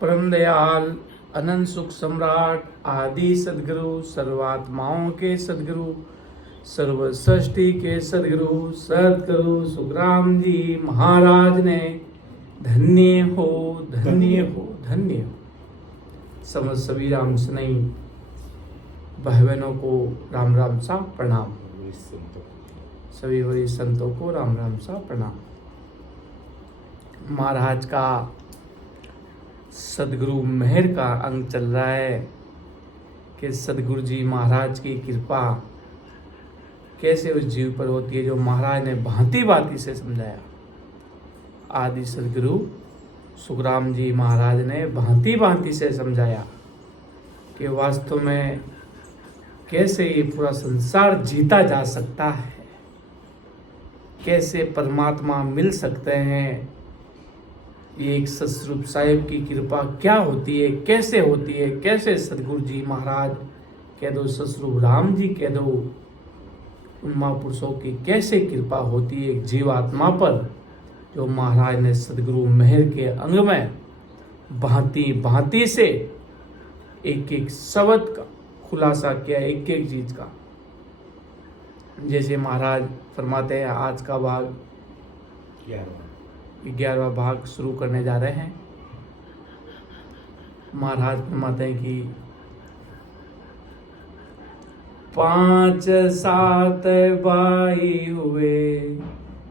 परम दयाल अनंत सुख सम्राट आदि सदगुरु सर्वात्माओं के सदगुरु सर्व सृष्टि के सदगुरु सदगुरु सुखराम जी महाराज ने धन्य हो धन्य हो धन्य हो। समस्त सभी राम स्नेही भाई बहनों को राम राम सा प्रणाम। सभी बड़ी संतों को राम राम सा प्रणाम। महाराज का सदगुरु मेहर का अंग चल रहा है कि सदगुरु जी महाराज की कृपा कैसे उस जीव पर होती है जो महाराज ने भांति भांति से समझाया। आदि सदगुरु सुखराम जी महाराज ने भांति भांति से समझाया कि वास्तव में कैसे ये पूरा संसार जीता जा सकता है, कैसे परमात्मा मिल सकते हैं, ये एक सतस्वरूप साहिब की कृपा क्या होती है, कैसे होती है, कैसे सदगुरु जी महाराज कह दो, सतस्वरूप राम जी कह दो, उन महापुरुषों की कैसे कृपा होती है एक जीवात्मा पर, जो महाराज ने सदगुरु मेहर के अंग में भांति भांति से एक एक शब्द का खुलासा किया, एक एक चीज का। जैसे महाराज फरमाते हैं आज का भाग 11वां भाग शुरू करने जा रहे हैं। महाराज फरमाते हैं कि 5 7 भाई हुए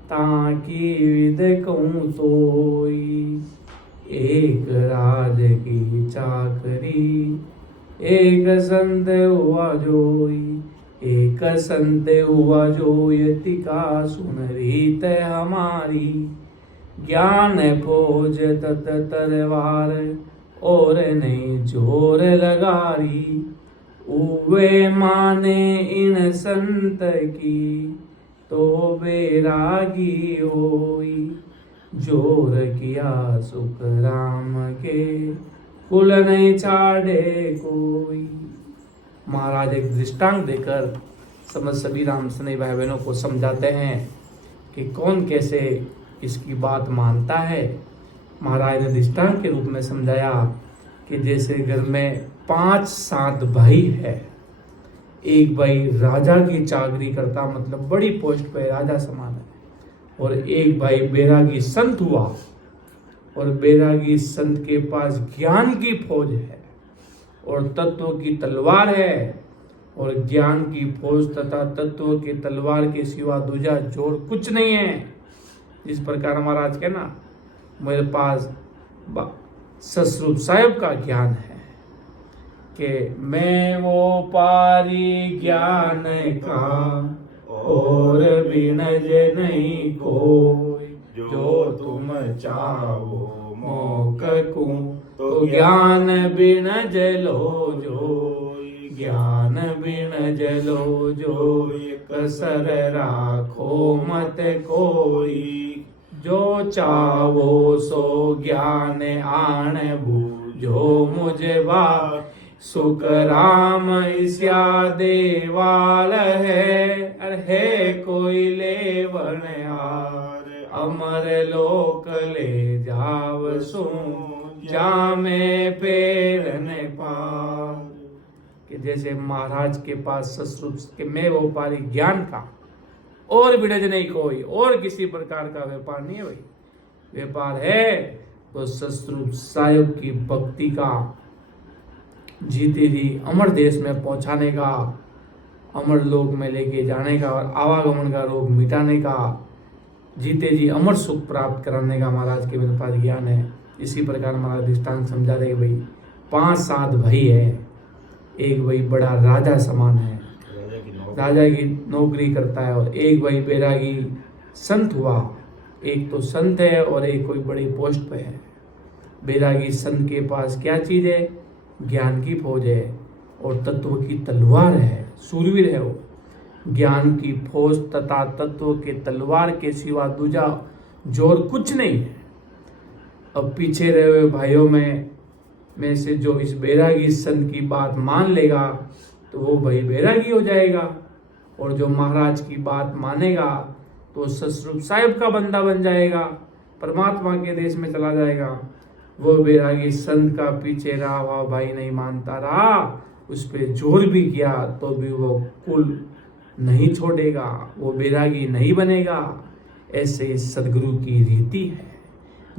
ताकि विद कहूँ तोई, एक राज की चाकरी एक संत हुआ जोई, एक संत हुआ जोई तिका सुन रीत हमारी, ज्ञान फौज तत तरवार और नहीं जोर लगारी, उवे माने इन संत की तो बैरागी होई, जोर किया सुख राम के कुल नहीं छाड़े कोई। महाराज एक दृष्टांत देकर समझ सभी राम स्नेही भाई बहनों को समझाते हैं कि कौन कैसे इसकी बात मानता है। महाराज ने दृष्टांत के रूप में समझाया कि जैसे घर में 5 7 भाई है, एक भाई राजा की चाकरी करता, मतलब बड़ी पोस्ट पे राजा समान है, और एक भाई बैरागी संत हुआ, और बैरागी संत के पास ज्ञान की फौज है और तत्व की तलवार है, और ज्ञान की फौज तथा तत्व की तलवार के सिवा दूजा जोड़ कुछ नहीं है। इस प्रकार महाराज के ना मेरे पास सतस्वरूप साहिब का ज्ञान है कि मैं वो पारी ज्ञान का और बिनज नहीं कोई, जो तुम चाहो मोकू तो ज्ञान बिन जलो जो, ज्ञान बिन जलो जो, कसर राखो मत कोई, जो चाहो सो ज्ञान आण बूझो मुझे बा, सुख राम इसया देवाल है कोई लेवन हार, अमर लोक ले जाव सो जामे पेरन पार। कि जैसे महाराज के पास सतस्वरूप के मैं वो पारी ज्ञान का और बिड़ज नहीं कोई, और किसी प्रकार का व्यापार नहीं है। भाई व्यापार है तो सतस्वरूप साहिब की भक्ति का जीते जी अमर देश में पहुंचाने का, अमर लोक में लेके जाने का, और आवागमन का रोग मिटाने का, जीते जी अमर सुख प्राप्त कराने का महाराज के मेरे पास ज्ञान है। इसी प्रकार महाराज दृष्टांत समझा रहे भाई 5 7 भाई है, एक भाई बड़ा राजा समान है, राजा की नौकरी करता है, और एक भाई बैरागी संत हुआ, एक तो संत है और एक कोई बड़ी पोस्ट पे है। बैरागी संत के पास क्या चीज है? ज्ञान की फौज है और तत्व की तलवार है, सूरवीर है वो। ज्ञान की फौज तथा तत्व के तलवार के सिवा दूजा जोर कुछ नहीं है। अब पीछे रहे हुए भाइयों में से जो इस बैरागी संत की बात मान लेगा तो वो भाई बैरागी हो जाएगा, और जो महाराज की बात मानेगा तो सतस्वरूप साहिब का बंदा बन जाएगा, परमात्मा के देश में चला जाएगा। वो बैरागी संत का पीछे रहा हुआ भाई नहीं मानता रहा, उस पे जोर भी किया तो भी वो कुल नहीं छोड़ेगा, वो बैरागी नहीं बनेगा। ऐसे ही सदगुरु की रीति है।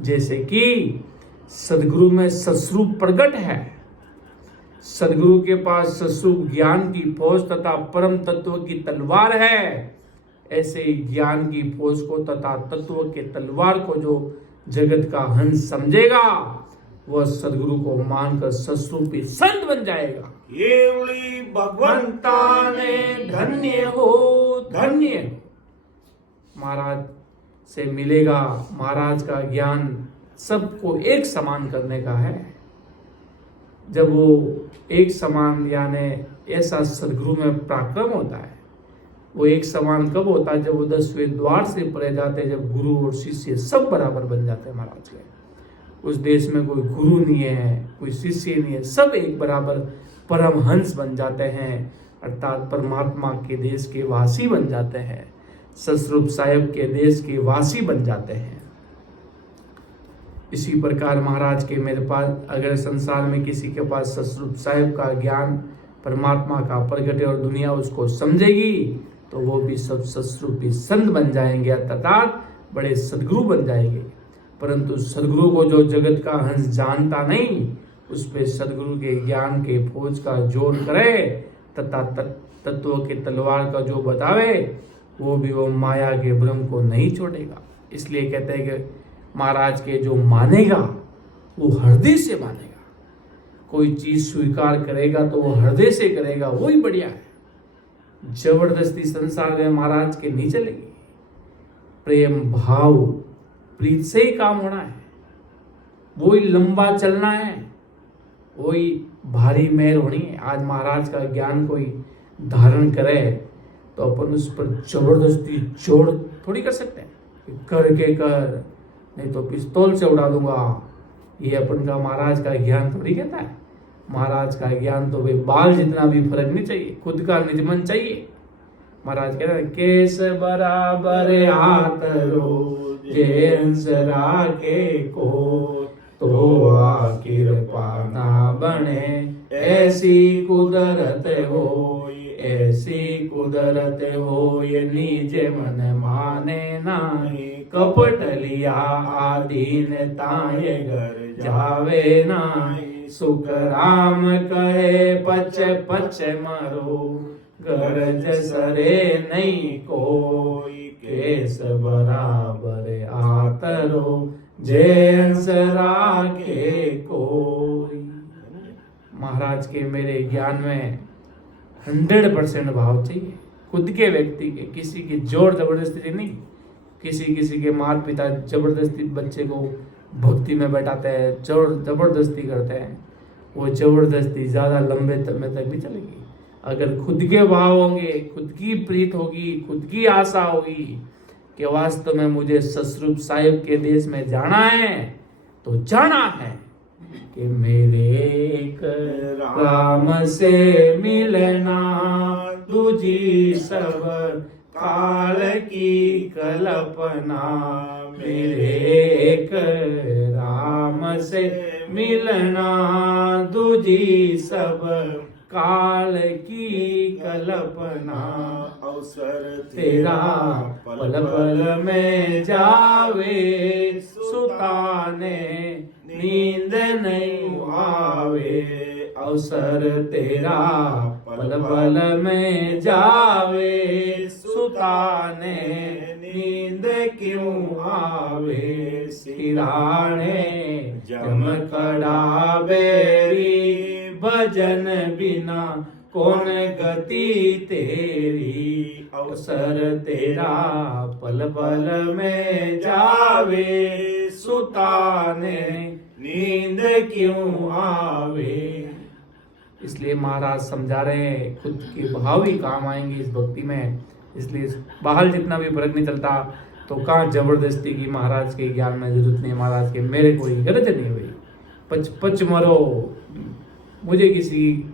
जैसे कि सदगुरु में सस्वरूप प्रकट है, सदगुरु के पास सस्वरूप ज्ञान की फौज तथा परम तत्व की तलवार है। ऐसे ही ज्ञान की फौज को तथा तत्व के तलवार को जो जगत का हंस समझेगा, वह सदगुरु को मानकर सस्वरूपी संत बन जाएगा। येवली भगवंता ने धन्य हो, धन्य हो। महाराज से मिलेगा। महाराज का ज्ञान सबको एक समान करने का है। जब वो एक समान यानी ऐसा सदगुरु में पराक्रम होता है। वो एक समान कब होता है? जब वो 10वें द्वार से परे जाते हैं, जब गुरु और शिष्य सब बराबर बन जाते हैं महाराज के। उस देश में कोई गुरु नहीं है, कोई शिष्य नहीं है, सब एक बराबर परमहंस बन जाते हैं, अर्थात परमात्मा के देश के वासी बन जाते हैं, सतस्वरूप साहिब के देश के वासी बन जाते हैं। इसी प्रकार महाराज के मेरे पास अगर संसार में किसी के पास सतस्वरूप साहिब का ज्ञान परमात्मा का प्रगट है और दुनिया उसको समझेगी, तो वो भी सब सतस्वरूपी संत बन जाएंगे, अर्थात बड़े सदगुरु बन जाएंगे। परंतु सदगुरु को जो जगत का हंस जानता नहीं, उस पे सदगुरु के ज्ञान के फौज का जोर करे तथा तत्व के तलवार का जो बतावे, वो भी वो माया के भ्रम को नहीं छोड़ेगा। इसलिए कहते हैं कि महाराज के जो मानेगा वो हृदय से मानेगा। कोई चीज स्वीकार करेगा तो वो हृदय से करेगा, वही बढ़िया है। जबरदस्ती संसार में महाराज के नहीं चलेगी। प्रेम भाव प्रीत से ही काम होना है, वही लंबा चलना है, वही भारी मेहर होनी है। आज महाराज का ज्ञान कोई धारण करे तो अपन उस पर जबरदस्ती जोड़ थोड़ी कर सकते हैं, करके कर, नहीं तो पिस्तौल से उड़ा दूंगा। ये अपन का महाराज का ज्ञान थोड़ी कहता है। महाराज का ज्ञान तो भाई बाल जितना भी फर्क नहीं चाहिए, खुद का निजमन चाहिए। महाराज कहते हैं केस बराबर हाथ रो जे हंस राखे को, तो आखिर पाना बने ऐसी कुदरत हो, ऐसी कुदरत हो ये निजे मन माने नाही, कपट लिया आदीन ताये घर जावे नाही, सुख राम कहे पच पच मरो, गरज सरे नहीं कोई, केस बराबर आतरो जेंस राखे कोई। महाराज के मेरे ज्ञान में 100% भाव चाहिए, खुद के व्यक्ति के, किसी की जोर जबरदस्ती से नहीं। किसी के माता पिता जबरदस्ती बच्चे को भक्ति में बैठाते हैं, जोर जबरदस्ती करते हैं, वो जबरदस्ती ज़्यादा लंबे समय तक भी चलेगी। अगर खुद के भाव होंगे, खुद की प्रीत होगी, खुद की आशा होगी कि वास्तव में मुझे सतस्वरूप साहिब के देश में जाना है, तो जाना है कि मेरे एक राम से मिलना, दूजी सब काल की कल्पना, मेरे एक राम से मिलना, दूजी सब काल की कल्पना, अवसर तेरा पल पल में जावे, सुताने नींद नहीं आवे, अवसर तेरा पल पल में जावे, सुताने नींद क्यों आवे, सिराने जम कड़ा बेरी, भजन बिना कौन गति तेरी, अवसर तेरा पल पल में जावे, सुताने नींद क्यों आवे। इसलिए महाराज समझा रहे हैं खुद के भाव ही काम आएंगे इस भक्ति में। इसलिए बाहर जितना भी फर्क नहीं चलता, तो कहाँ जबरदस्ती की महाराज के ज्ञान में जरूरत नहीं। महाराज के मेरे कोई गरज नहीं हुई, पच पच मरो, मुझे किसी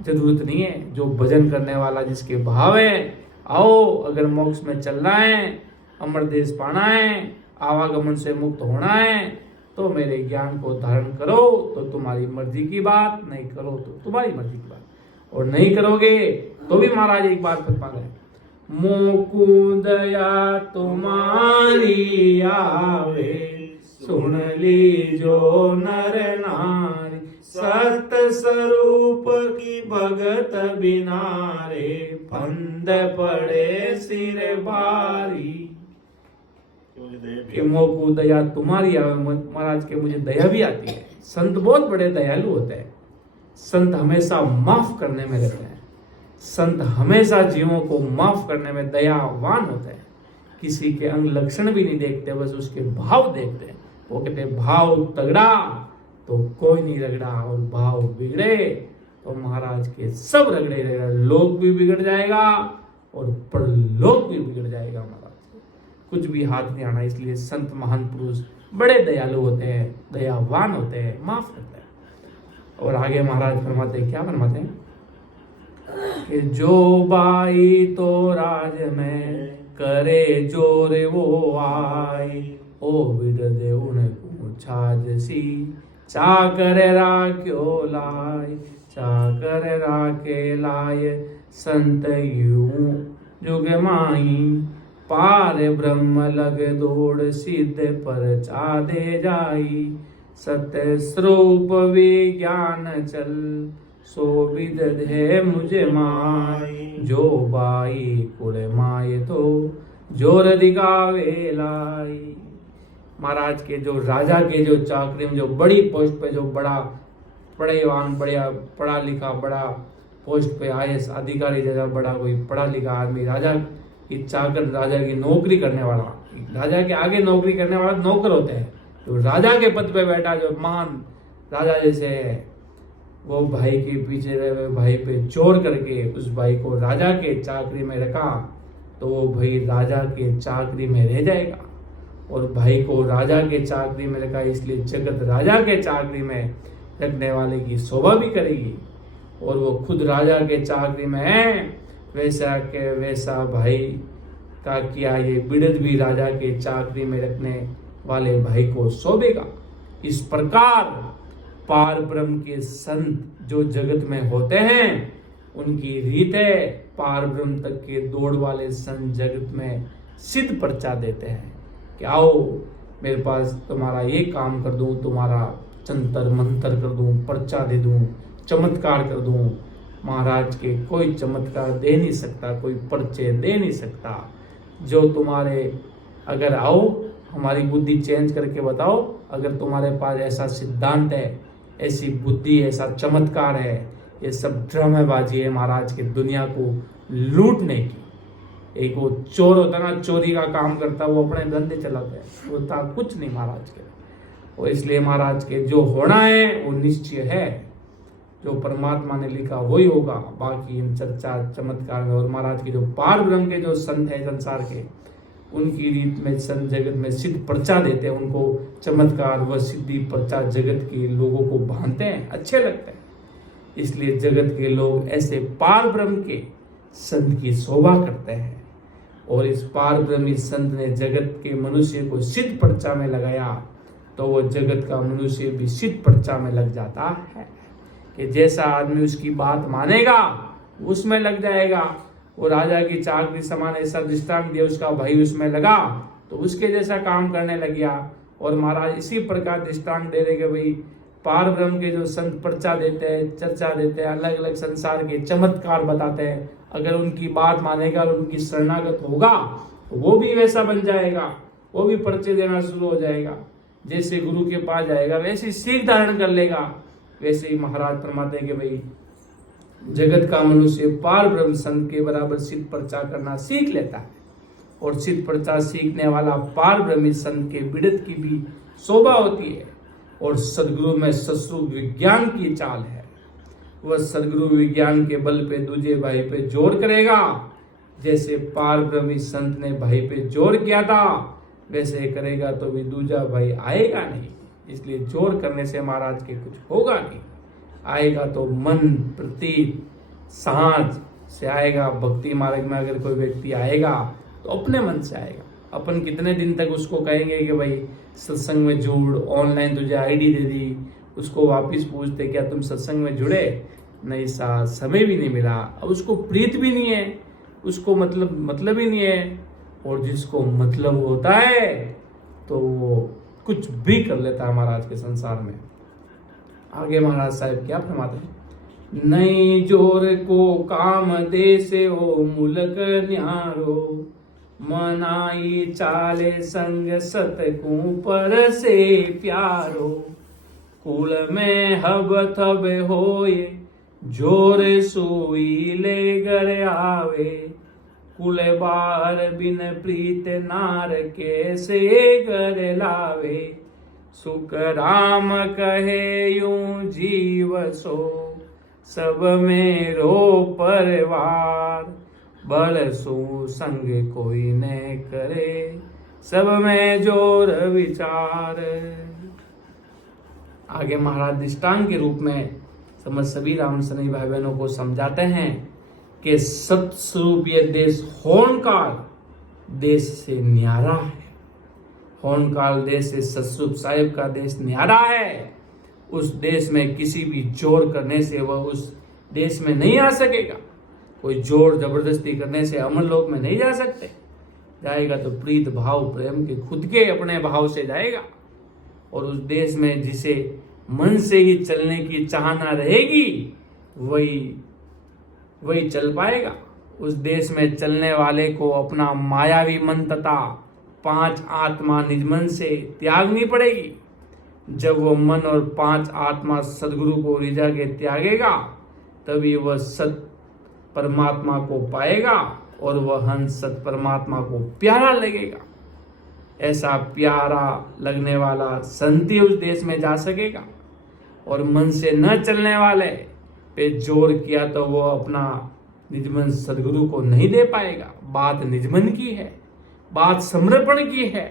जरूरत नहीं है। जो भजन करने वाला जिसके भाव है, आओ, अगर मोक्ष में चलना है, अमर देश पाना है, आवागमन से मुक्त होना है, तो मेरे ज्ञान को धारण करो तो तुम्हारी मर्जी की बात, नहीं करो तो तुम्हारी मर्जी की बात, और नहीं करोगे तो भी महाराज एक बात बता रहे, मोकु दया तुम्हारी आवे, सुन लीजो नर नारी, सत स्वरूप की भगत बिनारे, फंद पड़े सिर भारी। कि मोकु दया तुम्हारी आवे, महाराज के मुझे दया भी आती है। संत बहुत बड़े दयालु होते हैं, संत हमेशा माफ करने में रहते हैं, संत हमेशा जीवों को माफ करने में दयावान होते हैं, किसी के अंग लक्षण भी नहीं देखते, बस उसके भाव देखते हैं। वो कहते भाव तगड़ा तो कोई नहीं रगड़ा, और भाव बिगड़े तो महाराज के सब रगड़े रहेगा, लोक भी बिगड़ जाएगा और परलोक भी बिगड़ जाएगा। महाराज कुछ भी हाथ नहीं आना। इसलिए संत महान पुरुष बड़े दयालु होते हैं, दयावान होते हैं, माफ करते हैं। और आगे महाराज फरमाते हैं, क्या फरमाते हैं कि जो बाई तो राज में करे जोर वो आई, ओ बिरदे उनको छाजसी, चाकर राख्यो लाय, चाकर राखे लाय, संत यूं जुग माही, पार ब्रह्म लग दौड़, सिद्ध पर चादे जाई, सत्य स्वरूप विज्ञान चल, सो विद है मुझे माय, जो बाई कुल माय तो जोर दिखावे लाई। महाराज के जो राजा के जो चाकरी में जो बड़ी पोस्ट पे जो बड़ा पढ़ेवान, बढ़िया पढ़ा लिखा, बड़ा पोस्ट पे आईएएस अधिकारी जैसा बड़ा कोई पढ़ा लिखा आदमी, राजा की चाकर, राजा की नौकरी करने वाला, राजा के आगे नौकरी करने वाला नौकर होते हैं, तो राजा के पद पे बैठा जो महान राजा जैसे है, वो भाई के पीछे रहे भाई पे चोर करके उस भाई को राजा के चाकरी में रखा, तो वो भाई राजा के चाकरी में रह जाएगा। और भाई को राजा के चाकरी में रखा, इसलिए जगत राजा के चाकरी में रखने वाले की शोभा भी करेगी। और वो खुद राजा के चाकरी में है, वैसा के वैसा भाई का किया ये बिरद भी राजा के चाकरी में रखने वाले भाई को शोभेगा। इस प्रकार पार ब्रह्म के संत जो जगत में होते हैं, उनकी रीत है पार ब्रह्म तक के दौड़ वाले संत जगत में सिद्ध पर्चा देते हैं कि आओ मेरे पास तुम्हारा ये काम कर दूं, तुम्हारा जंतर मंतर कर दूं, पर्चा दे दूं, चमत्कार कर दूं। महाराज के कोई चमत्कार दे नहीं सकता, कोई पर्चे दे नहीं सकता। जो तुम्हारे अगर आओ हमारी बुद्धि चेंज करके बताओ, अगर तुम्हारे पास ऐसा सिद्धांत है, ऐसी बुद्धि, ऐसा चमत्कार है, ये सब ड्रामेबाजी है महाराज के दुनिया को लूटने की। एक वो चोर होता ना, चोरी का काम करता, वो अपने धंधे चलाते हैं, वो था कुछ नहीं महाराज के। और इसलिए महाराज के जो होना है वो निश्चय है, जो परमात्मा ने लिखा वही होगा। बाकी इन चर्चा चमत्कार में, और महाराज के जो पार ब्रह्म के जो संत है संसार के, उनकी रीत में संत जगत में सिद्ध पर्चा देते हैं, उनको चमत्कार व सिद्धि पर्चा जगत के लोगों को भानते हैं, अच्छे लगते हैं। इसलिए जगत के लोग ऐसे पार ब्रह्म के संत की शोभा करते हैं। और इस पार ब्रह्मी संत ने जगत के मनुष्य को सिद्ध पर्चा में लगाया, तो वो जगत का मनुष्य भी सिद्ध पर्चा में लग जाता है कि जैसा आदमी उसकी बात मानेगा उसमें लग जाएगा। वो राजा की चाकरी समान ऐसा दृष्टांत दिया, उसका भाई उसमें लगा तो उसके जैसा काम करने लग गया। और महाराज इसी प्रकार दृष्टांत दे रहे कि भाई पार ब्रह्म के जो संत पर्चा देते हैं, चर्चा देते हैं, अलग अलग संसार के चमत्कार बताते हैं, अगर उनकी बात मानेगा और उनकी शरणागत होगा तो वो भी वैसा बन जाएगा, वो भी पर्चे देना शुरू हो जाएगा। जैसे गुरु के पास जाएगा वैसे सीख धारण कर लेगा। वैसे ही महाराज फरमाते हैं कि भाई जगत का मनुष्य पार ब्रह्म संत के बराबर सिद्ध पर्चा करना सीख लेता है, और सिद्ध पर्चा सीखने वाला पार ब्रह्मी संत के बिड़त की भी शोभा होती है। और सदगुरु में ससुर विज्ञान की चाल है, वह सदगुरु विज्ञान के बल पे दूजे भाई पे जोर करेगा। जैसे पार ब्रह्मी संत ने भाई पे जोर किया था, वैसे करेगा तो भी दूजा भाई आएगा नहीं। इसलिए जोर करने से महाराज के कुछ होगा नहीं, आएगा तो मन प्रति सांझ से आएगा। भक्ति मार्ग में अगर कोई व्यक्ति आएगा तो अपने मन से आएगा, अपन कितने दिन तक उसको कहेंगे कि भाई सत्संग में जुड़, ऑनलाइन तुझे आईडी दे दी, उसको वापस पूछते क्या तुम सत्संग में जुड़े? नहीं साहब, समय भी नहीं मिला, अब उसको प्रीत भी नहीं है, उसको मतलब ही नहीं है। और जिसको मतलब होता है तो वो कुछ भी कर लेता है महाराज के संसार में। आगे महाराज साहब क्या फरमाते हैं? नई जोर को काम दे से हो मुलक न्यारो, मनाई चाले संग सतकू पर से प्यारो, कुल में हब थब होए जोर सोई ले घर आवे, कुल बार बिन प्रीत नार कैसे घर लावे, सुख राम कहे यूं जीव सो सब मेरो परिवार, बल सु संग कोई न करे सब में जोर विचार। आगे महाराज दृष्टांत के रूप में समझ सभी राम सनी भाई बहनों को समझाते हैं कि सत्स्वरूप ये देश होनकाल देश से न्यारा है। होनकाल देश से सत्स्वरूप साहिब का देश न्यारा है। उस देश में किसी भी जोर करने से वह उस देश में नहीं आ सकेगा। कोई जोर जबरदस्ती करने से अमर लोक में नहीं जा सकते। जाएगा तो प्रीत भाव प्रेम के खुद के अपने भाव से जाएगा। और उस देश में जिसे मन से ही चलने की चाहना रहेगी वही चल पाएगा। उस देश में चलने वाले को अपना मायावी मन तथा 5 आत्मा निज मन से त्यागनी पड़ेगी। जब वह मन और 5 आत्मा सदगुरु को रिझा के त्यागेगा तभी वह सत परमात्मा को पाएगा और वह हंस सत परमात्मा को प्यारा लगेगा। ऐसा प्यारा लगने वाला संत ही उस देश में जा सकेगा। और मन से न चलने वाले पे जोर किया तो वो अपना निजमन सदगुरु को नहीं दे पाएगा। बात निजमन की है, बात समर्पण की है,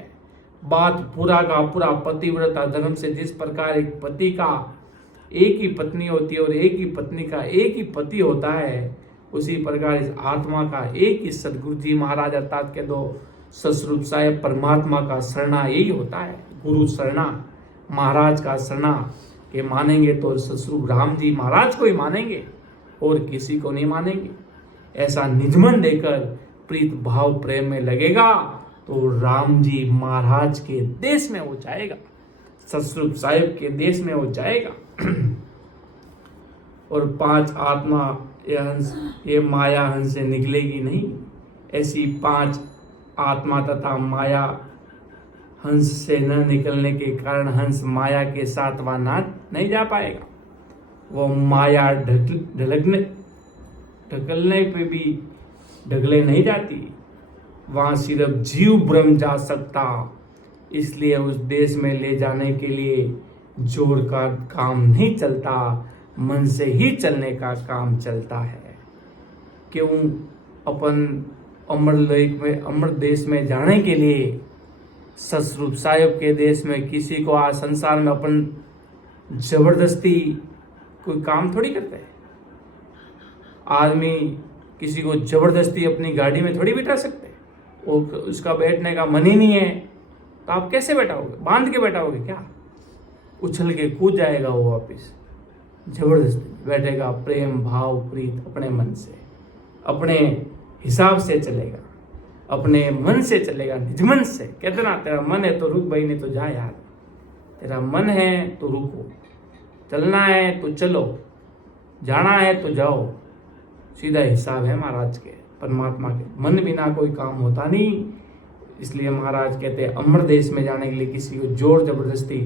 बात पूरा का पूरा पतिव्रता धर्म से। जिस प्रकार एक पति का एक ही पत्नी होती है और एक ही पत्नी का एक ही पति होता है, उसी प्रकार इस आत्मा का एक ही सदगुरु जी महाराज अर्थात के 2 सतस्वरूप साहेब परमात्मा का शरणा यही होता है। गुरु शरणा, महाराज का शरणा के मानेंगे तो सतस्वरूप राम जी महाराज को ही मानेंगे और किसी को नहीं मानेंगे। ऐसा निजमन देकर प्रीत भाव प्रेम में लगेगा तो राम जी महाराज के देश में हो जाएगा, सतस्वरूप साहिब के देश में हो जाएगा। और 5 आत्मा ये माया हंस से निकलेगी नहीं। ऐसी 5 आत्मा तथा माया हंस से न निकलने के कारण हंस माया के साथ वह नहीं जा पाएगा। वो माया ढकलने पे भी ढकले नहीं जाती। वहाँ सिर्फ जीव ब्रह्म जा सकता। इसलिए उस देश में ले जाने के लिए जोर का काम नहीं चलता, मन से ही चलने का काम चलता है। क्यों? अपन अमर लेक में अमर देश में जाने के लिए सतस्वरूप साहिब के देश में किसी को आज संसार में अपन जबरदस्ती कोई काम थोड़ी करते हैं। आदमी किसी को जबरदस्ती अपनी गाड़ी में थोड़ी बिठा सकते हैं। और उसका बैठने का मन ही नहीं है तो आप कैसे बैठाओगे? बांध के बैठाओगे क्या? उछल के कूद जाएगा वो वापिस। जबरदस्ती बैठेगा, प्रेम भाव प्रीत अपने मन से, अपने हिसाब से चलेगा, अपने मन से चलेगा, निज मन से। कहते ना, तेरा मन है तो रुक भाई, नहीं तो जा यार। तेरा मन है तो रुको, चलना है तो चलो, जाना है तो जाओ। सीधा हिसाब है महाराज के, परमात्मा के। मन बिना कोई काम होता नहीं। इसलिए महाराज कहते हैं अमर देश में जाने के लिए किसी को जोर जबरदस्ती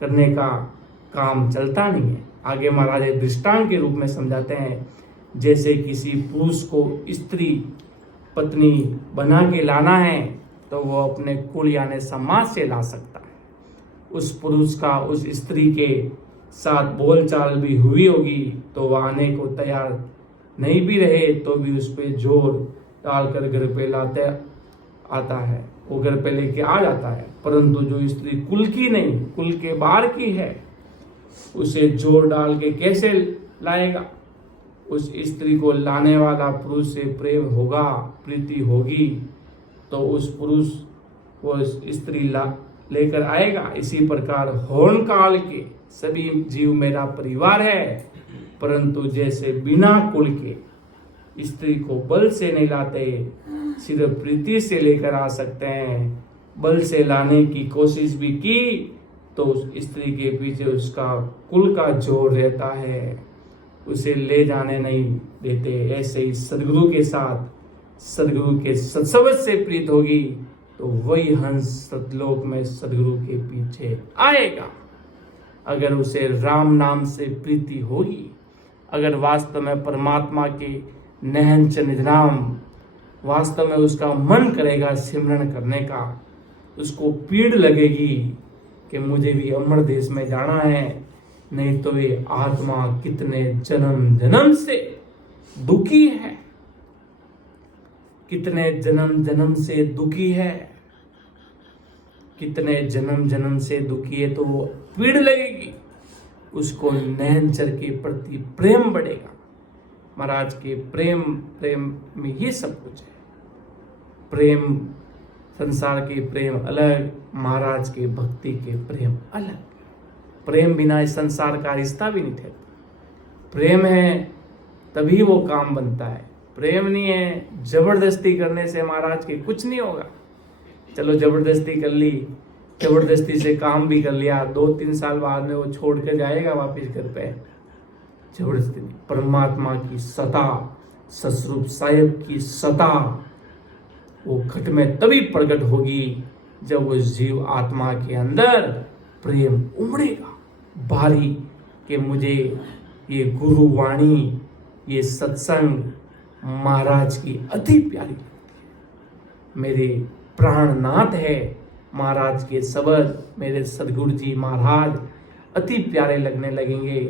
करने का काम चलता नहीं है। आगे महाराज एक दृष्टांत के रूप में समझाते हैं, जैसे किसी पुरुष को स्त्री पत्नी बना के लाना है तो वो अपने कुल यानी समाज से ला सकता है। उस पुरुष का उस स्त्री के साथ बोलचाल भी हुई होगी तो वह आने को तैयार नहीं भी रहे तो भी उस पर जोर डालकर घर पे लाते आता है, वो घर पे लेके आ जाता है। परंतु जो स्त्री कुल की नहीं, कुल के बाहर की है, उसे जोर डाल के कैसे लाएगा? उस स्त्री को लाने वाला पुरुष से प्रेम होगा, प्रीति होगी तो उस पुरुष वो स्त्री लेकर आएगा। इसी प्रकार होन काल के सभी जीव मेरा परिवार है, परंतु जैसे बिना कुल के स्त्री को बल से नहीं लाते, सिर्फ प्रीति से लेकर आ सकते हैं। बल से लाने की कोशिश भी की तो उस स्त्री के पीछे उसका कुल का जोर रहता है, उसे ले जाने नहीं देते। ऐसे ही सदगुरु के साथ सदगुरु के सत्संग से प्रीत होगी तो वही हंस सतलोक में सदगुरु के पीछे आएगा। अगर उसे राम नाम से प्रीति होगी, अगर वास्तव में परमात्मा के नहन च निज नाम, वास्तव में उसका मन करेगा सिमरन करने का, उसको पीड़ लगेगी कि मुझे भी अमर देश में जाना है, नहीं तो ये आत्मा कितने जन्म जन्म से दुखी है, कितने जन्म जन्म से दुखी है, कितने जन्म जन्म से दुखी है, तो वो पीड़ लगेगी, उसको नैनचर के प्रति प्रेम बढ़ेगा। महाराज के प्रेम में ही सब कुछ है। प्रेम, संसार के प्रेम अलग, महाराज के भक्ति के प्रेम अलग। प्रेम बिना इस संसार का रिश्ता भी नहीं थे। प्रेम है तभी वो काम बनता है, प्रेम नहीं है जबरदस्ती करने से महाराज के कुछ नहीं होगा। चलो जबरदस्ती कर ली, जबरदस्ती से काम भी कर लिया, 2-3 साल बाद में वो छोड़ के जाएगा वापिस घर पे। जबरदस्ती नहीं, परमात्मा की सत्ता, सस्वरूप साहिब की सत्ता वो घट में तभी प्रकट होगी जब वो जीव आत्मा के अंदर प्रेम उमड़ेगा भारी कि मुझे ये गुरु वाणी, ये सत्संग महाराज की अति प्यारी लगती है। मेरे प्राणनाथ है महाराज के शब्द, मेरे सदगुरु जी महाराज अति प्यारे लगने लगेंगे।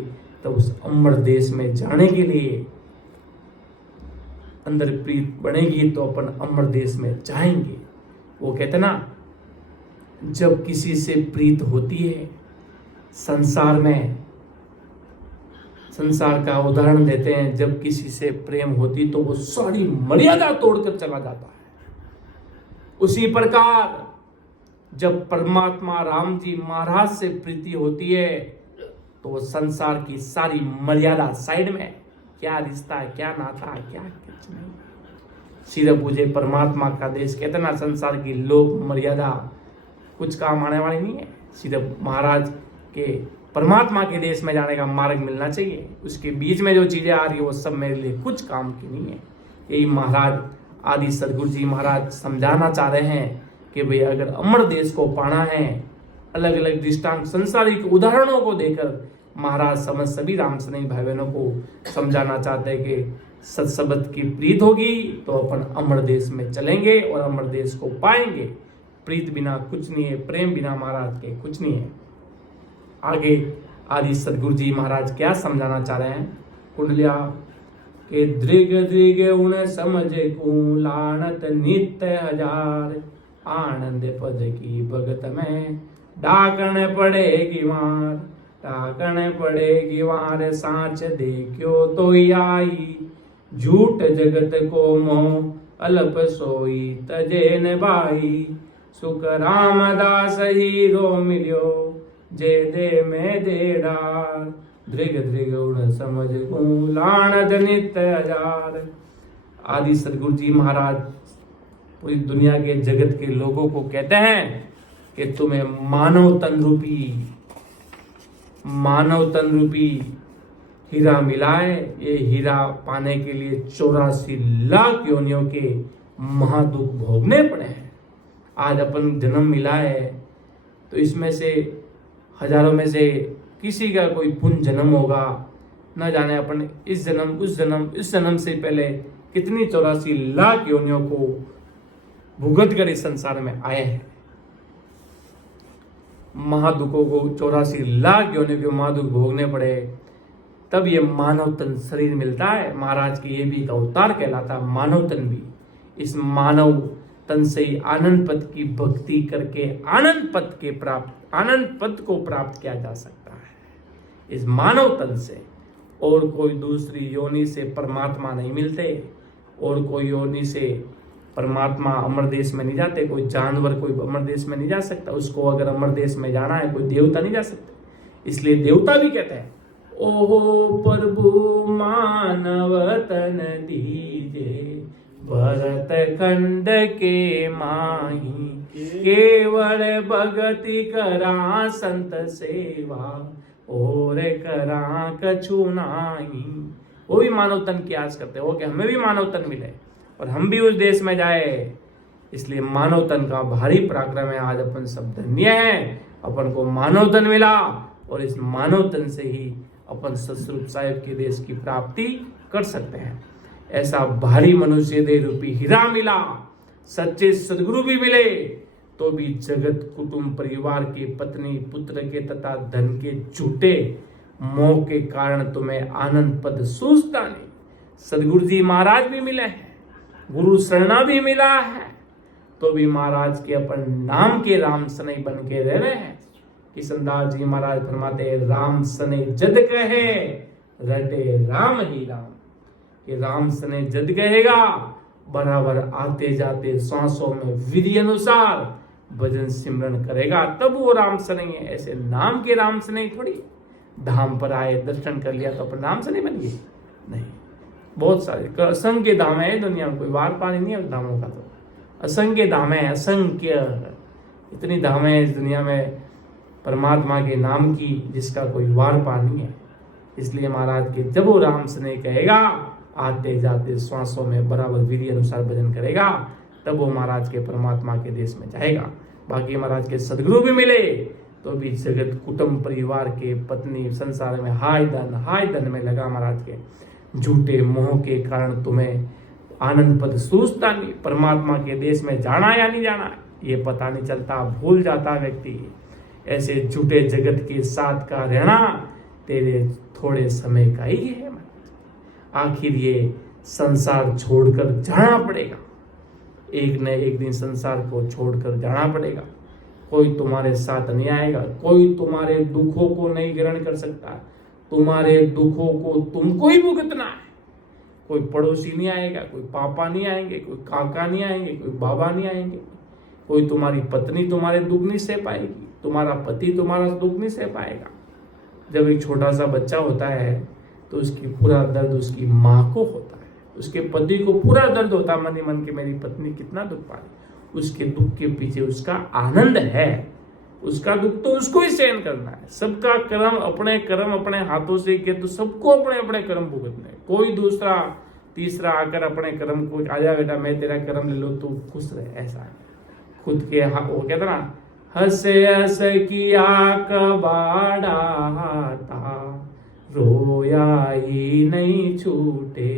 तो उस अमर देश में जाने के लिए अंदर प्रीत बढ़ेगी तो अपन अमर देश में जाएंगे। वो कहते ना, जब किसी से प्रीत होती है संसार में, संसार का उदाहरण देते हैं, जब किसी से प्रेम होती तो वो सारी मर्यादा तोड़कर चला जाता है। उसी प्रकार जब परमात्मा राम जी महाराज से प्रीति होती है तो वो संसार की सारी मर्यादा साइड में, क्या रिश्ता है, क्या नाता है, क्या कुछ नहीं, सिर्फ मुझे परमात्मा का देश। कहते ना, संसार की लोक मर्यादा कुछ काम आने वाली नहीं है, सिर्फ महाराज के परमात्मा के देश में जाने का मार्ग मिलना चाहिए। उसके बीच में जो चीजें आ रही है वो सब मेरे लिए कुछ काम की नहीं है। यही महाराज आदि सदगुरु जी महाराज समझाना चाह रहे हैं कि भाई अगर अमर देश को पाना है, अलग अलग दृष्टांत संसारिक उदाहरणों को देकर महाराज समझ सभी रामसनेही भाई बहनों को समझाना चाहते हैं कि सत्सबद की प्रीत होगी तो अपन अमर देश में चलेंगे और अमर देश को पाएंगे। प्रीत बिना कुछ नहीं है, प्रेम बिना महाराज के कुछ नहीं है। आगे आदि सदगुरु जी महाराज क्या समझाना चाह रहे हैं, कुंडलिया के दृग दृग उन समझ को लानत नित्य हजार, आनंद पद की भगत में डाकन पड़ेगी मार, डाकन पड़ेगी वार, सांच देखियो तो आई, झूठ जगत को मोह अल्प सोई तजे न बाई, सुख रामदास हीरो मिलियो जे दे में दे डार, दृग दृग उण समझ को लानत नित्य हजार। आदि सदगुरु जी महाराज पूरी दुनिया के जगत के लोगों को कहते हैं कि तुम्हें मानव तन रूपी हीरा मिला है। ये हीरा पाने के लिए 84 लाख योनियों के महादुख भोगने पड़े हैं। आज अपन जन्म मिला है तो इसमें से हजारों में से किसी का कोई पुण्य जन्म होगा, न जाने अपन इस जन्म से पहले कितनी 84 लाख योनियों को भुगत कर इस संसार में आए हैं। महादुखों को 84 लाख योनियों के महादुख भोगने पड़े, तब ये मानव तन शरीर मिलता है। महाराज की ये भी एक अवतार कहलाता है मानव तन भी। इस मानव तन से ही आनंद पद की भक्ति करके आनंद पद को प्राप्त किया जा सकता है इस मानव तन से। और कोई दूसरी योनि से परमात्मा नहीं मिलते, और कोई योनि से परमात्मा अमर देश में नहीं जाते, कोई जानवर कोई अमर देश में नहीं जा सकता, उसको अगर अमर देश में जाना है कोई देवता नहीं जा सकता। इसलिए देवता भी कहते हैं ओहो प्रभु मानव तन दीजे, भरत खंड के माही, केवल भगति करा संत सेवा, और करा कछु नाही। वो भी मानव तन की आस करते हो कि हमें भी मानव तन मिले और हम भी उस देश में जाए। इसलिए मानव तन का भारी पराक्रम है। आज अपन सब धन्य हैं, अपन को मानव तन मिला और इस मानव तन से ही अपन सतस्वरूप साहिब के देश की प्राप्ति कर सकते हैं। ऐसा भारी मनुष्य देह रूपी हीरा मिला, सच्चे सदगुरु भी मिले तो भी जगत कुटुंब परिवार के पत्नी पुत्र के तथा धन के झूठे मोह के कारण तुम्हें आनंद पद सूझता नहीं। सदगुरु जी महाराज भी मिले हैं, गुरु शरणा भी मिला है, तो भी महाराज के अपन नाम के राम सनई बन के रह रहे हैं। किशनदास जी महाराज फरमाते राम सने जद कहे, रटे राम ही राम। ये राम सने जद कहेगा, बराबर आते जाते सांसों में विधि अनुसार भजन सिमरन करेगा, तब वो राम सने है। ऐसे नाम के राम सने थोड़ी धाम पर आए दर्शन कर लिया तो अपन राम सने बन गए, नहीं। बहुत सारे असंख्य धाम है दुनिया में, कोई वार पार नहीं है धामों का, तो असंख्य धाम है, असंख्य इतनी धाम है इस दुनिया में परमात्मा के नाम की जिसका कोई वार पार नहीं है। इसलिए महाराज के जब वो राम सने कहेगा, आते जाते श्वासों में बराबर विधि अनुसार भजन करेगा, तब वो महाराज के परमात्मा के देश में जाएगा। बाकी महाराज के सदगुरु भी मिले तो भी जगत कुटुंब परिवार के पत्नी संसार में हाय धन में लगा। महाराज के झूठे मोह के कारण तुम्हें आनंद पद सूझता नहीं। परमात्मा के देश में जाना या नहीं जाना ये पता नहीं चलता, भूल जाता व्यक्ति। ऐसे झूठे जगत के साथ का रहना तेरे थोड़े समय का ही है। आखिर ये संसार छोड़कर जाना पड़ेगा, एक न एक दिन संसार को छोड़कर जाना पड़ेगा। कोई तुम्हारे साथ नहीं आएगा, कोई तुम्हारे दुखों को नहीं ग्रहण कर सकता, तुम्हारे दुखों को तुमको ही भुगतना है। कोई पड़ोसी नहीं आएगा, कोई पापा नहीं आएंगे, कोई काका नहीं आएंगे, कोई बाबा नहीं आएंगे, कोई तुम्हारी पत्नी तुम्हारे दुख नहीं सह पाएगी, तुम्हारा पति तुम्हारा दुख नहीं सह पाएगा। जब एक छोटा सा बच्चा होता है तो उसकी पूरा दर्द उसकी माँ को होता है, उसके पति को पूरा दर्द होता है मन ही मन के मेरी पत्नी कितना दुख पाए। उसके दुख के पीछे उसका आनंद है, उसका दुख तो उसको ही सहन करना है। सबका कर्म अपने हाथों से किए तो सबको अपने अपने कर्म भुगतने। कोई दूसरा तीसरा आकर अपने कर्म को आजा बेटा मैं तेरा कर्म ले लो तू खुश रहे, ऐसा खुद के वो कहते ना हंसे हंस किया कबाड़ा था, रोया ही नहीं छूटे,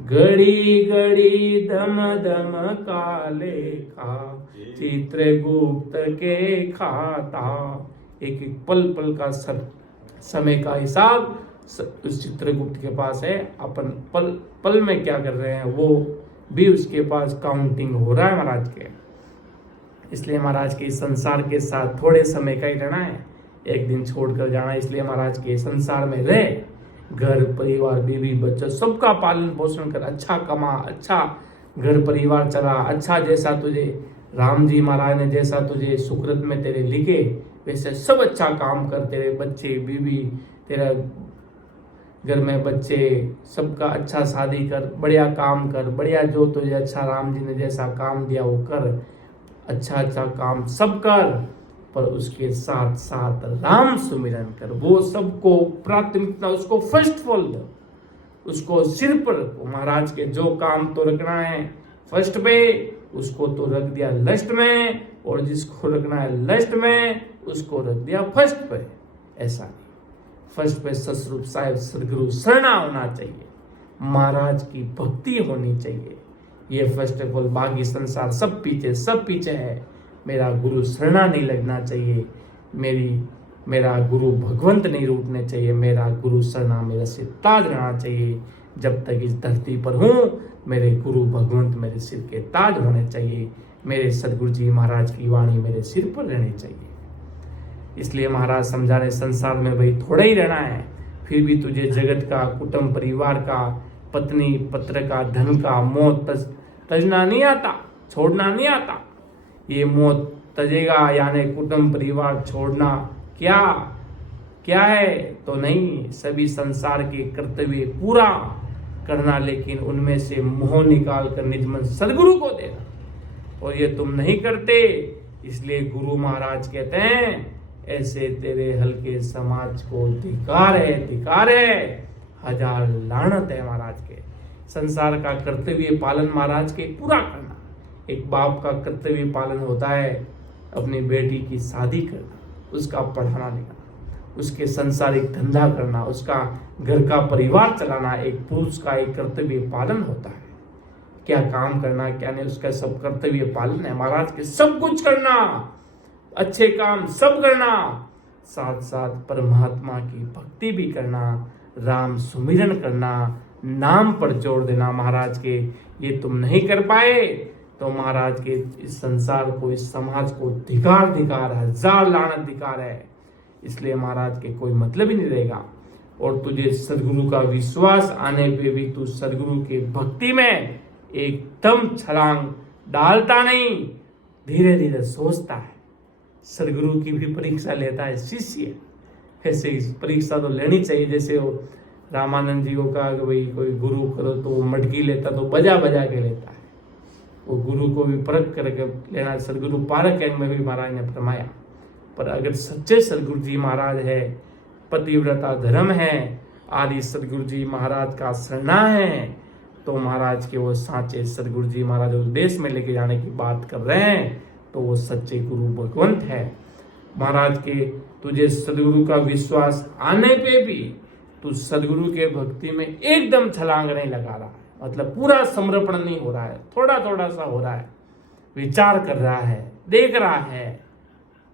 घड़ी घड़ी दम दम काले खा, चित्रगुप्त के खाता। एक एक पल पल का समय का हिसाब उस चित्रगुप्त के पास है। अपन पल पल में क्या कर रहे हैं वो भी उसके पास काउंटिंग हो रहा है महाराज के। इसलिए महाराज के संसार के साथ थोड़े समय का ही रहना है, एक दिन छोड़कर जाना। इसलिए महाराज के संसार में रहे, घर परिवार बीवी बच्चा सबका पालन पोषण कर, अच्छा कमा, अच्छा घर परिवार चला, अच्छा जैसा तुझे राम जी महाराज ने जैसा तुझे सुकृत में तेरे लिखे वैसे सब अच्छा काम कर। तेरे बच्चे बीवी तेरा घर में बच्चे सबका अच्छा शादी कर, बढ़िया काम कर, बढ़िया जो तुझे अच्छा राम जी ने जैसा काम दिया वो कर, अच्छा काम सब कर, पर उसके साथ साथ राम सुमिरन कर। वो सबको प्राथमिकता, उसको फर्स्ट फॉल दो, उसको सिर पर रखो। महाराज के जो काम तो रखना है फर्स्ट पे उसको तो रख दिया लास्ट में, और जिसको रखना है लास्ट में उसको रख दिया फर्स्ट पे। ऐसा नहीं, फर्स्ट पे सतस्वरूप साहिब सदगुरु शरणा होना चाहिए, महाराज की भक्ति होनी चाहिए। ये फर्स्ट ऑफ ऑल, बाकी संसार सब पीछे है। मेरा गुरु शरणा नहीं लगना चाहिए, मेरा गुरु भगवंत नहीं रूठने चाहिए, मेरा गुरु शरणा मेरा सिर ताज रहना चाहिए। जब तक इस धरती पर हूँ मेरे गुरु भगवंत मेरे सिर के ताज होने चाहिए, मेरे सदगुरु जी महाराज की वाणी मेरे सिर पर रहनी चाहिए। इसलिए महाराज समझा रहे संसार में भाई थोड़ा ही रहना है, फिर भी तुझे जगत का, कुटुंब परिवार का, पत्नी पत्र का, धन का मोह तजना नहीं आता। छोड़ना नहीं आता। ये मौत तजेगा यानी कुटुंब परिवार छोड़ना क्या क्या है तो नहीं, सभी संसार के कर्तव्य पूरा करना, लेकिन उनमें से मोह निकाल कर निज मन सदगुरु को देना। और ये तुम नहीं करते, इसलिए गुरु महाराज कहते हैं ऐसे तेरे हल्के समाज को धिक्कार है, हजार लानत है महाराज के। संसार का कर्तव्य पालन महाराज के पूरा करना। एक बाप का कर्तव्य पालन होता है अपनी बेटी की शादी करना, उसका पढ़ाना लिखाना, उसके संसारिक धंधा करना, उसका घर का परिवार चलाना। एक पुरुष का एक कर्तव्य पालन होता है, क्या काम करना क्या नहीं, उसका सब कर्तव्य पालन है महाराज के। सब कुछ करना, अच्छे काम सब करना, साथ साथ परमात्मा की भक्ति भी करना, राम सुमिरन करना, नाम पर जोड़ देना महाराज के। ये तुम नहीं कर पाए तो महाराज के इस संसार को, इस समाज को धिकार, हजार लानत धिकार है। इसलिए महाराज के कोई मतलब ही नहीं रहेगा। और तुझे सदगुरु का विश्वास आने पे भी तू सदगुरु के भक्ति में एकदम छलांग डालता नहीं, धीरे धीरे सोचता है। सदगुरु की भी परीक्षा लेता है शिष्य। ऐसे परीक्षा तो लेनी चाहिए। जैसे वो रामानंद जी को कहा कि भाई कोई गुरु करो, तो वो मटकी लेता तो बजा के लेता है। वो गुरु को भी परख करके लेना, सदगुरु पारक है में भी महाराज ने फरमाया। पर अगर सच्चे सदगुरु जी महाराज है, पतिव्रता धर्म है, आदि सदगुरु जी महाराज का शरणा है, तो महाराज के वो साचे सदगुरु जी महाराज उस देश में लेके जाने की बात कर रहे हैं, तो वो सच्चे गुरु भगवंत है महाराज के। तुझे सदगुरु का विश्वास आने पे भी तू सदगुरु के भक्ति में एकदम छलांग नहीं लगा रहा है, मतलब पूरा समर्पण नहीं हो रहा है, थोड़ा थोड़ा सा हो रहा है, विचार कर रहा है, देख रहा है,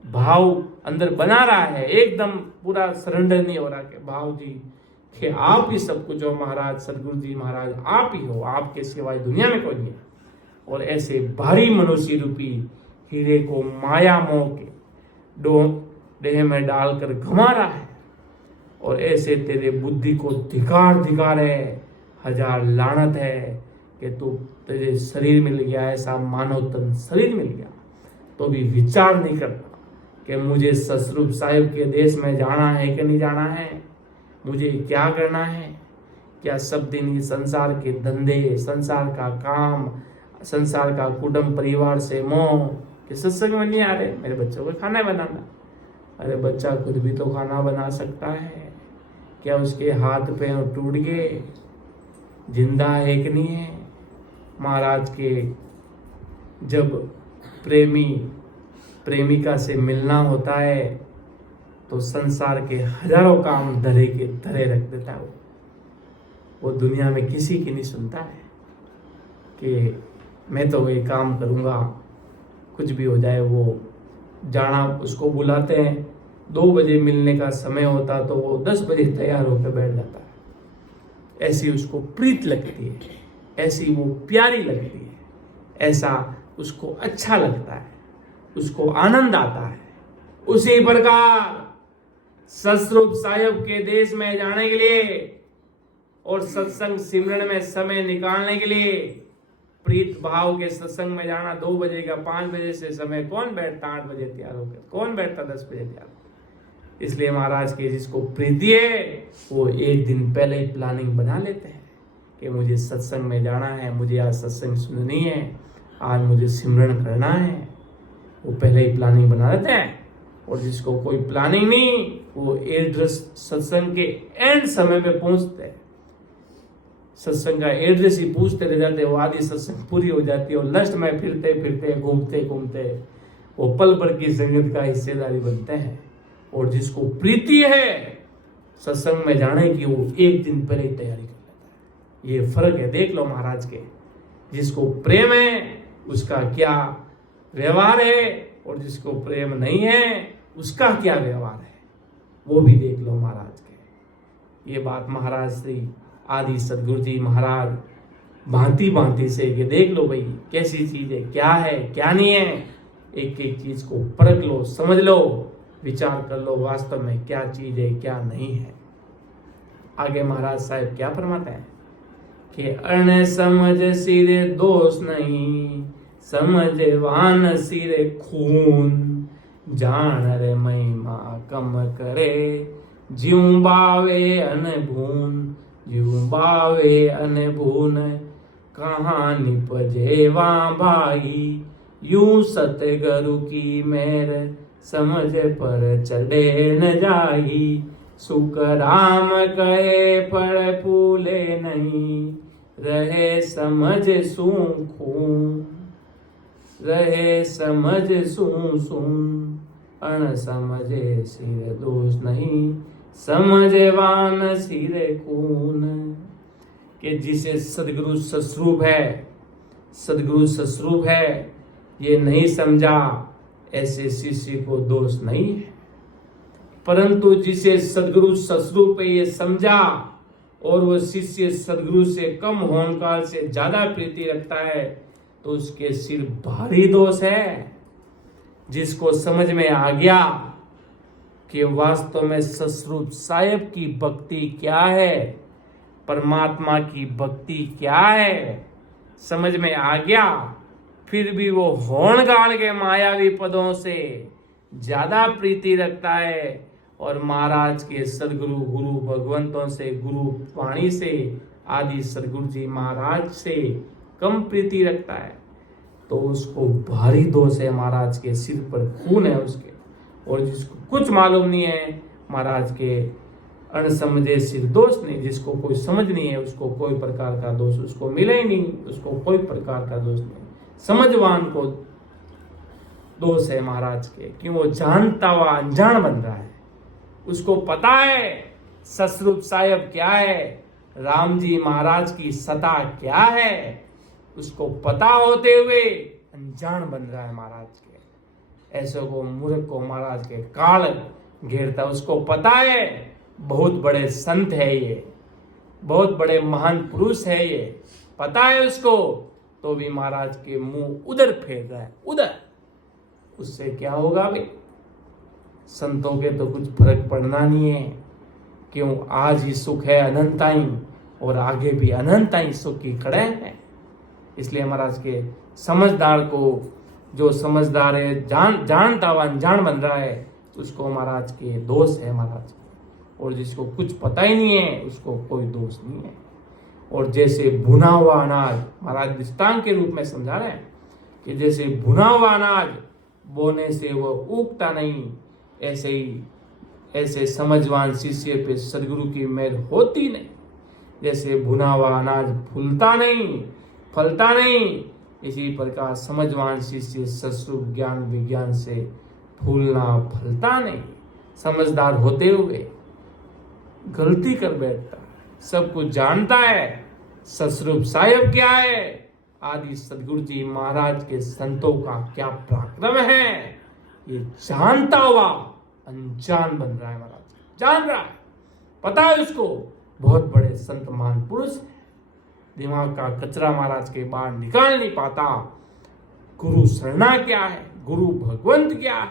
भाव अंदर बना रहा है, एकदम पूरा सरेंडर नहीं हो रहा कि भाव जी कि आप ही सब कुछ हो महाराज, सदगुरु जी महाराज आप ही हो, आपके सिवाय दुनिया में कोई नहीं है। और ऐसे भारी मनुष्य रूपी हीरे को माया मोह के देह में डालकर घुमा रहा है। और ऐसे तेरे बुद्धि को धिकार है, हजार लानत है कि तू तेरे शरीर मिल गया, ऐसा मानव तन शरीर मिल गया तो भी विचार नहीं करता कि मुझे ससुर साहिब के देश में जाना है कि नहीं जाना है, मुझे क्या करना है। क्या सब दिन ये संसार के धंधे, संसार का काम, संसार का कुटुंब परिवार से मोह कि सत्संग में नहीं आ रहे, मेरे बच्चों को खाना बनाना। अरे बच्चा खुद भी तो खाना बना सकता है, क्या उसके हाथ पैर टूट गए, जिंदा है कि नहीं है। महाराज के जब प्रेमिका से मिलना होता है तो संसार के हजारों काम धरे के धरे रख देता है। वो दुनिया में किसी की नहीं सुनता है कि मैं तो ये काम करूँगा, कुछ भी हो जाए। वो जाना उसको बुलाते हैं, 2 बजे मिलने का समय होता तो वो 10 बजे तैयार होकर बैठ जाता है। ऐसी उसको प्रीत लगती है, ऐसी वो प्यारी लगती है, ऐसा उसको अच्छा लगता है, उसको आनंद आता है। उसी प्रकार सतरूप साहिब के देश में जाने के लिए और सत्संग सिमरन में समय निकालने के लिए, प्रीत भाव के सत्संग में जाना 2 बजे का 5 बजे से समय कौन बैठता 8 बजे तैयार होकर, कौन बैठता 10 बजे तैयार। इसलिए महाराज के जिसको प्रीति है वो 1 दिन पहले ही प्लानिंग बना लेते हैं कि मुझे सत्संग में जाना है, मुझे आज सत्संग सुननी है, आज मुझे सिमरन करना है। वो पहले ही प्लानिंग बना लेते हैं। और जिसको कोई प्लानिंग नहीं, वो एड्रेस सत्संग के एंड समय में पहुंचते हैं, सत्संग का एड्रेस ही पूछते रह जाते, वो आधी सत्संग पूरी हो जाती है और लास्ट में फिरते घूमते वो पल भर की संगत का हिस्सेदारी बनते हैं। और जिसको प्रीति है सत्संग में जाने की, वो 1 दिन पहले ही तैयारी कर लेता है। ये फर्क है, देख लो महाराज के। जिसको प्रेम है उसका क्या व्यवहार है, और जिसको प्रेम नहीं है उसका क्या व्यवहार है, वो भी देख लो महाराज के। ये बात महाराज श्री आदि सदगुरु जी महाराज भांति से कि देख लो भाई कैसी चीज है, क्या है क्या नहीं है, एक एक चीज को परख लो, समझ लो, विचार कर लो वास्तव में क्या चीज है क्या नहीं है। आगे महाराज साहब क्या फरमाते हैं कि अर्ण समझ सिरे दोष नहीं, समझे वान सिरे खून, जान रे महिमा कम करे, ज्यूं बावे अन भून, ज्यूं बावे अन भून, कहाँ निपजे वहाँ भाई, यूं सतगुरु की मेर, समझ पर चढ़े न जाई, सुख राम कहे पर फूले नहीं, रहे समझ सूं खून, रहे समझ सूं सूं, अण समझे सिर दोष नहीं, समझे वान सिरे खून। कि जिसे सदगुरु सस्वरूप है, सदगुरु सस्वरूप है, ये नहीं समझा, ऐसे शिष्य को दोष नहीं है। परंतु जिसे सदगुरु सस्वरूप है ये समझा और वो शिष्य सदगुरु से कम होनकाल से ज्यादा प्रीति रखता है, तो उसके सिर भारी दोष है। जिसको समझ में आ गया कि वास्तव में सस्वरूप साहेब की भक्ति क्या है, परमात्मा की भक्ति क्या है, समझ में आ गया, फिर भी वो होनगाल के मायावी पदों से ज्यादा प्रीति रखता है और महाराज के सदगुरु गुरु भगवंतों से, गुरु वाणी से, आदि सदगुरु जी महाराज से कम प्रीति रखता है, तो उसको भारी दोष है। महाराज के सिर पर खून है उसके। और जिसको कुछ मालूम नहीं है महाराज के अणसमझे सिर दोष नहीं, जिसको कोई समझ नहीं है उसको कोई प्रकार का दोष उसको मिले ही नहीं, उसको कोई प्रकार का दोष नहीं। समझवान को दोष है महाराज के, कि वो जानता हुआ अनजान बन रहा है। उसको पता है सस्वरूप साहेब क्या है, राम जी महाराज की सता क्या है, उसको पता होते हुए अनजान बन रहा है महाराज के। ऐसे को मूर्ख को महाराज के काल घेरता। उसको पता है बहुत बड़े संत है ये, बहुत बड़े महान पुरुष है ये, पता है उसको, तो भी महाराज के मुंह उधर फेर रहा है, उधर। उससे क्या होगा भाई? संतों के तो कुछ फर्क पड़ना नहीं है। क्यों? आज ही सुख है अनंताई और आगे भी अनंताई सुख की खड़े हैं। इसलिए महाराज के समझदार को, जो समझदार है, जानता हुआ अनजान बन रहा है, उसको महाराज के दोष है महाराज। और जिसको कुछ पता ही नहीं है उसको कोई दोष नहीं है। और जैसे भुना हुआ अनाज, महाराज दृष्टांत के रूप में समझा रहे हैं कि जैसे भुना हुआ अनाज बोने से वो उगता नहीं, ऐसे ही ऐसे समझवान शिष्य पे सदगुरु की मेहर होती नहीं। जैसे भुना हुआ अनाज फूलता नहीं, फलता नहीं, इसी प्रकार समझवान शिष्य सस्वरूप ज्ञान विज्ञान से फूलना फलता नहीं। समझदार होते हुए गलती कर बैठता है, सब कुछ जानता है सस्वरूप साहेब क्या है, आदि सदगुरु जी महाराज के संतों का क्या पराक्रम है, ये जानता हुआ अनजान बन रहा है महाराज। जान रहा है, पता है उसको बहुत बड़े संत महान पुरुष है, दिमाग का कचरा महाराज के बाहर निकाल नहीं पाता। गुरु शरणा क्या है, गुरु भगवंत क्या है,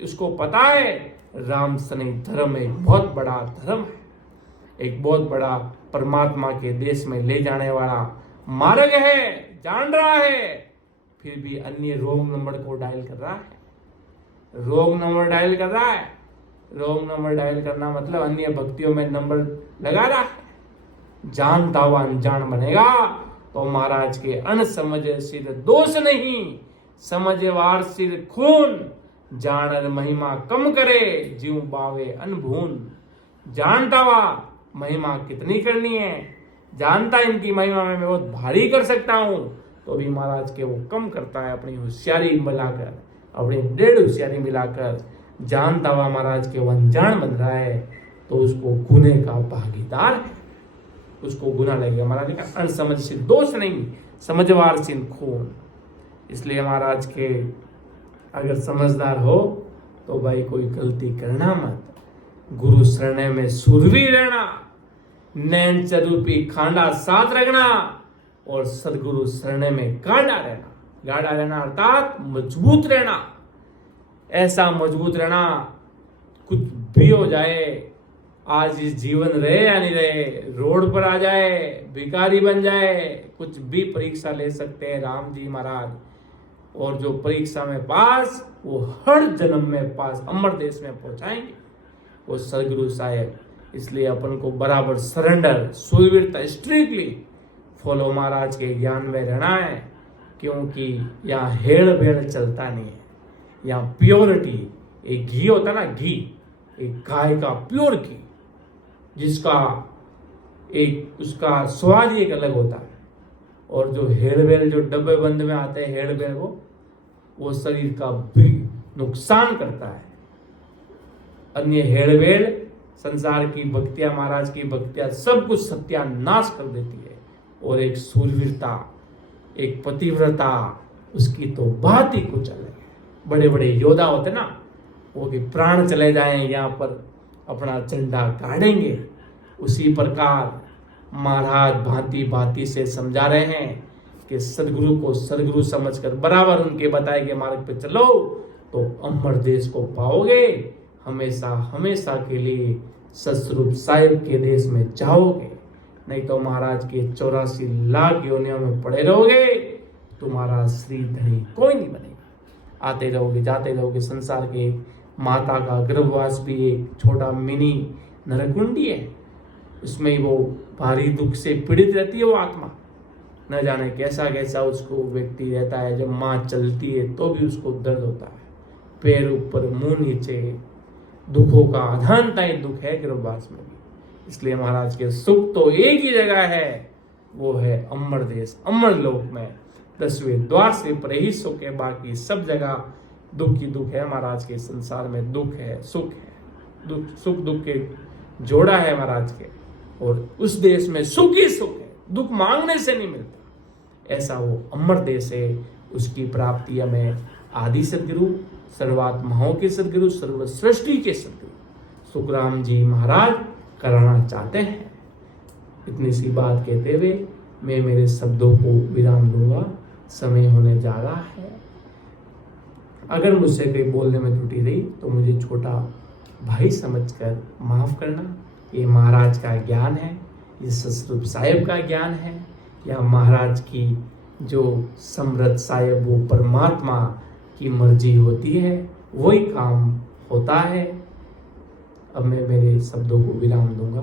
उसको पता है राम सनी धर्म एक बहुत बड़ा धर्म है, एक बहुत बड़ा परमात्मा के देश में ले जाने वाला मार्ग है, जान रहा है, फिर भी अन्य रोंग नंबर को डायल कर रहा है। रोंग नंबर डायल कर रहा है, रोंग नंबर डायल करना मतलब अन्य भक्तियों में नंबर लगा रहा है। जानता हुआ अनजान बनेगा तो महाराज के अनसमझे सिर दोष नहीं, समझे वार सिर खून, जानर महिमा कम करे, जीव बावे अनभून। जानता हुआ महिमा कितनी करनी है, जानता इनकी महिमा में मैं बहुत भारी कर सकता हूं, तो भी महाराज के वो कम करता है अपनी होशियारी मिलाकर, अपनी डेढ़ होशियारी मिलाकर। जानता हुआ महाराज के वो अनजान बन रहा है, तो उसको गुने का भागीदार है, उसको गुना लगेगा। महाराज का अनसमझ से दोष नहीं, समझवार सिंह खून। इसलिए महाराज के अगर समझदार हो तो भाई कोई गलती करना मत, गुरु शरण में सुरवी रहना, नैन चरूपी खांडा साथ रखना और सदगुरु शरण में गाढ़ा रहना। गाढ़ा रहना अर्थात मजबूत रहना, ऐसा मजबूत रहना कुछ भी हो जाए आज इस जीवन रहे या नहीं रहे, रोड पर आ जाए, भिखारी बन जाए, कुछ भी परीक्षा ले सकते हैं राम जी महाराज। और जो परीक्षा में पास, वो हर जन्म में पास अमर देश में पहुंचाएंगे वो सदगुरु साहेब। इसलिए अपन को बराबर सरेंडर, सुरवीरता, स्ट्रिक्टली फॉलो महाराज के ज्ञान में रहना है, क्योंकि यहाँ हेड़ भेड़ चलता नहीं है। यहाँ प्योरिटी, एक घी होता है ना, घी, एक गाय का प्योर घी, जिसका एक उसका स्वाद ही एक अलग होता है। और जो हेड़ भेड़, जो डब्बे बंद में आते हैं हेड़ भेड़, वो शरीर का भी नुकसान करता है। अन्य हेड़ भेड़ संसार की भक्तियां, महाराज की भक्तियां, सब कुछ सत्यानाश कर देती है। और एक सूरवीरता, एक पतिव्रता, उसकी तो बात ही कुछ अलग है। बड़े बड़े योद्धा होते ना, वो कि प्राण चले जाएं यहाँ पर अपना झंडा गाड़ेंगे। उसी प्रकार महाराज भांति भांति से समझा रहे हैं कि सदगुरु को सदगुरु समझकर बराबर उनके बताए गए मार्ग पे चलो तो अमर देश को पाओगे। हमेशा हमेशा के लिए सतस्वरूप साहिब के देश में जाओगे। नहीं तो महाराज के 84 लाख योनियों में पड़े रहोगे, तुम्हारा श्री धनी कोई नहीं बनेगा। आते रहोगे, जाते रहोगे। संसार के माता का गर्भवास भी एक छोटा मिनी नरकुंडी है, उसमें वो भारी दुख से पीड़ित रहती है वो आत्मा। न जाने कैसा कैसा उसको व्यक्ति रहता है। जब माँ चलती है तो भी उसको दर्द होता है, पैर ऊपर मुंह नीचे, दुखों का अधानताई दुख है गर्भवास में भी। इसलिए महाराज के सुख तो एक ही जगह है, वो है अमर देश, अमर लोक में 10वें द्वार से परे ही सुख है। बाकी सब जगह दुख ही दुख है। महाराज के संसार में दुख है, सुख है, दुख सुख दुख के जोड़ा है महाराज के। और उस देश में सुख ही सुख है, दुख मांगने से नहीं मिलता। ऐसा वो अमर देश है, उसकी प्राप्ति हमें आदि सदगुरु, सर्वात्माओं के सदगुरु, सर्वसृष्टि के सदगुरु सुखराम जी महाराज कराना चाहते हैं। इतनी सी बात कहते हुए मैं मेरे शब्दों को विराम दूंगा, समय होने जा रहा है। अगर मुझसे कोई बोलने में त्रुटि रही तो मुझे छोटा भाई समझकर माफ करना। ये महाराज का ज्ञान है, ये सतस्वरूप साहिब का ज्ञान है, या महाराज की जो समृद्ध साहिब, वो परमात्मा की मर्जी होती है, वही काम होता है। अब मैं मेरे शब्दों को विराम दूंगा।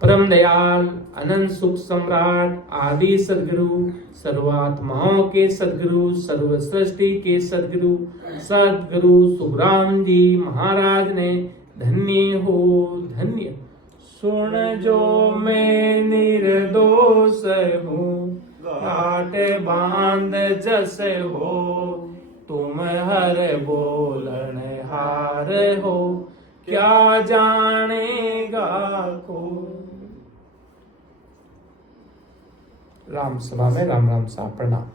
परम दयाल अनंत सुख सम्राट आदि सदगुरु, सर्वात्माओं के सदगुरु, सर्व सृष्टि के सदगुरु, सदगुरु सुखराम जी महाराज ने धन्य हो धन्य। सुन जो मैं निर्दोष हूँ, घाट बांध जस हो, तुम हर बोलन हार हो, क्या जानेगा को। राम सभा में राम राम सा प्रणाम।